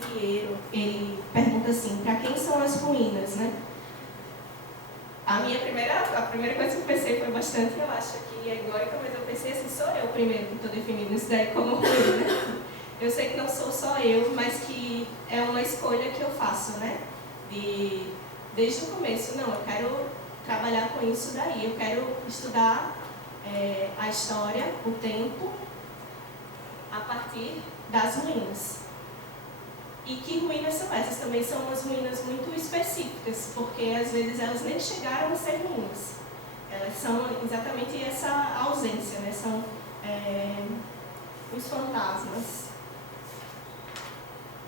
Piero, ele pergunta assim, para quem são as ruínas, né? A primeira coisa que eu pensei foi bastante, eu acho que é egóica, mas eu pensei assim, sou eu primeiro que estou definindo isso daí como ruína. Eu sei que não sou só eu, mas que é uma escolha que eu faço, né? Desde o começo, não, eu quero trabalhar com isso daí, eu quero estudar a história, o tempo, a partir das ruínas. E que ruínas são essas? Também são umas ruínas muito específicas, porque às vezes elas nem chegaram a ser ruínas. Elas são exatamente essa ausência, né? São os fantasmas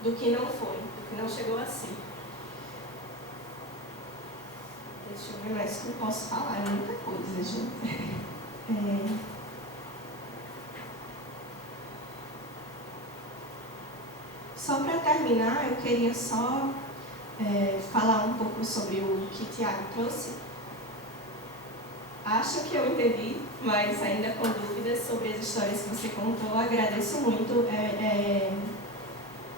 do que não foi, do que não chegou a ser. Deixa eu ver mais o que eu posso falar, é muita coisa, gente. Só para terminar, eu queria só falar um pouco sobre o que Tiago trouxe. Acho que eu entendi, mas ainda com dúvidas sobre as histórias que você contou, agradeço muito.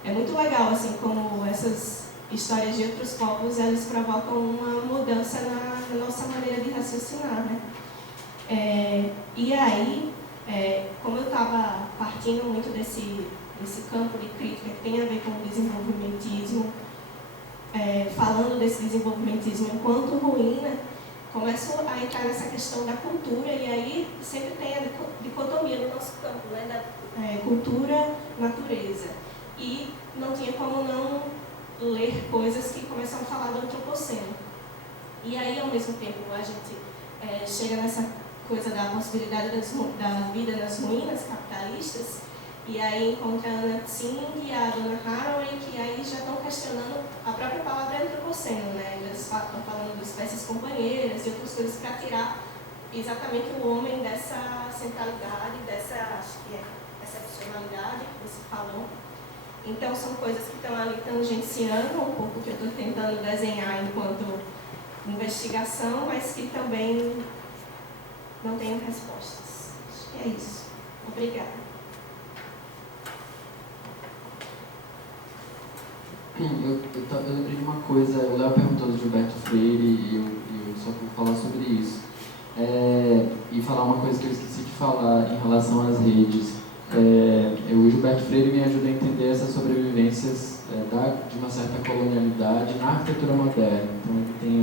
É muito legal, assim, como essas histórias de outros povos, elas provocam uma mudança na nossa maneira de raciocinar, né? E aí, como eu estava partindo muito desse campo de crítica que tem a ver com o desenvolvimentismo, falando desse desenvolvimentismo enquanto ruína, começo a entrar nessa questão da cultura, e aí sempre tem a dicotomia no nosso campo, né, da cultura, natureza. E não tinha como não ler coisas que começam a falar do antropoceno. E aí, ao mesmo tempo, a gente chega nessa coisa da possibilidade da vida nas ruínas capitalistas, e aí encontra a Anna Tsing e a Donna Haraway, que aí já estão questionando a própria palavra antropoceno, né? Eles estão falando de espécies companheiras e outras coisas para tirar exatamente o homem dessa centralidade, dessa, acho que excepcionalidade que você falou. Então, são coisas que estão ali tangenciando um pouco o que eu estou tentando desenhar enquanto investigação, mas que também não tenho respostas. Acho que é isso. Obrigada. Eu lembrei de uma coisa, o Léo perguntou do Gilberto Freire e eu só vou falar sobre isso. E falar uma coisa que eu esqueci de falar em relação às redes. O Gilberto Freire me ajuda a entender essas sobrevivências de uma certa colonialidade na arquitetura moderna. Então ele tem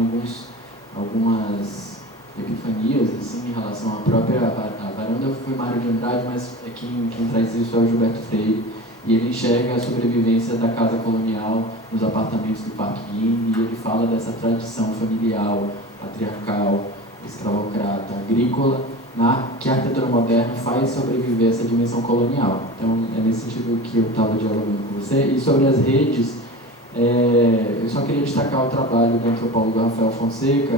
algumas epifanias assim, em relação à própria a varanda. Foi Mário de Andrade, mas quem traz isso é o Gilberto Freire. E ele enxerga a sobrevivência da casa colonial nos apartamentos do Parque Guim, e ele fala dessa tradição familiar, patriarcal, escravocrata, agrícola, que a arquitetura moderna faz sobreviver essa dimensão colonial. Então, é nesse sentido que eu estava dialogando com você. E sobre as redes, eu só queria destacar o trabalho do antropólogo Rafael Fonseca,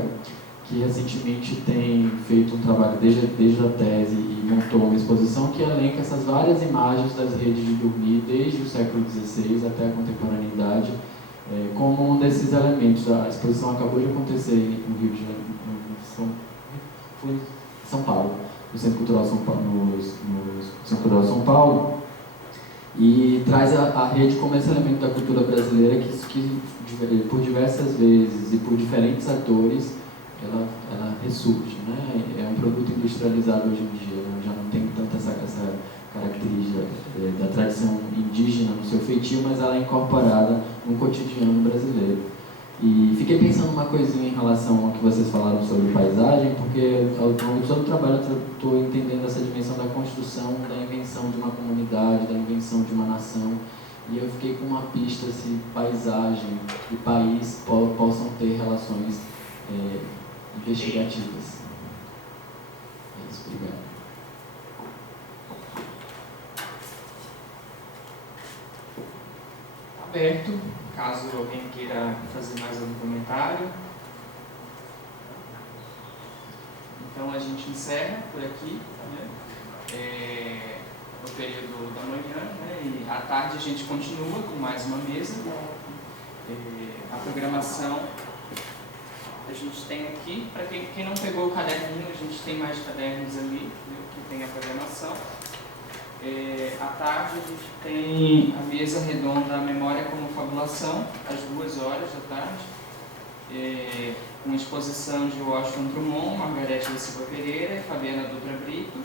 que recentemente tem feito um trabalho desde a tese e montou uma exposição que elenca essas várias imagens das redes de dormir desde o século XVI até a contemporaneidade, como um desses elementos. A exposição acabou de acontecer no Rio de Janeiro, foi em São Paulo, no Centro Cultural São Paulo, no Centro Cultural São Paulo, e traz a rede como esse elemento da cultura brasileira que por diversas vezes e por diferentes atores ela ressurge, né? É um produto industrializado hoje em dia, né? Já não tem tanta essa característica da tradição indígena no seu feitio, mas ela é incorporada no cotidiano brasileiro. E fiquei pensando uma coisinha em relação ao que vocês falaram sobre paisagem, porque ao longo de todo o trabalho eu estou entendendo essa dimensão da construção, da invenção de uma comunidade, da invenção de uma nação, e eu fiquei com uma pista se paisagem e país possam ter relações investigativas. É isso, obrigado. Aberto, caso alguém queira fazer mais algum comentário. Então a gente encerra por aqui, né? No período da manhã, né? E à tarde a gente continua com mais uma mesa. A programação a gente tem aqui, para quem não pegou o caderninho, a gente tem mais cadernos ali, né, que tem a programação. À tarde a gente tem a mesa redonda A Memória como pós-graduação, às 2h com exposição de Washington Drummond, Margarete da Silva Pereira e Fabiana Dutra Brito.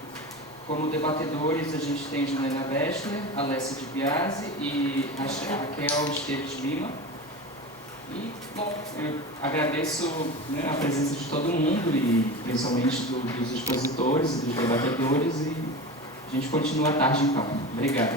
Como debatedores, a gente tem Juliana Bechler, Alessia Di Biase e Raquel Esteves Lima. E, bom, eu agradeço, né, a presença de todo mundo, e principalmente dos expositores e dos debatedores, e a gente continua a tarde em papo. Obrigado.